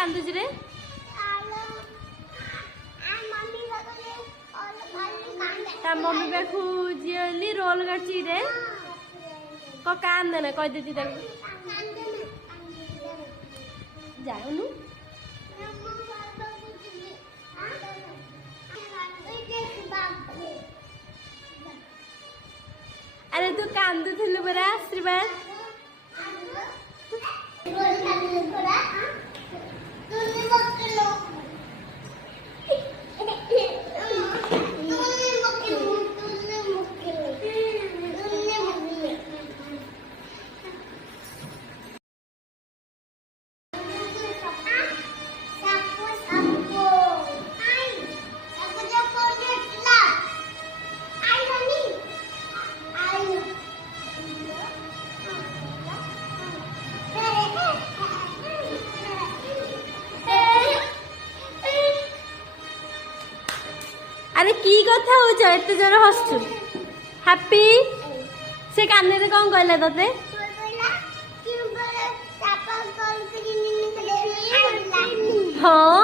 କାନ୍ଦୁଛି ରେ? ତା ମम्मी ପାଖକୁ ଯିଏ ରୋଲ କାଟୁଛି ରେ କାନ୍ଦେନା କହିଦେଇଛି ତାକୁ ଯାଉନୁ। अरे तू कांदुथिलु परा आशीर्वाद अरे की कथा हो एते जोर हसु हैप्पी से काने रे कोन कहला तते हाँ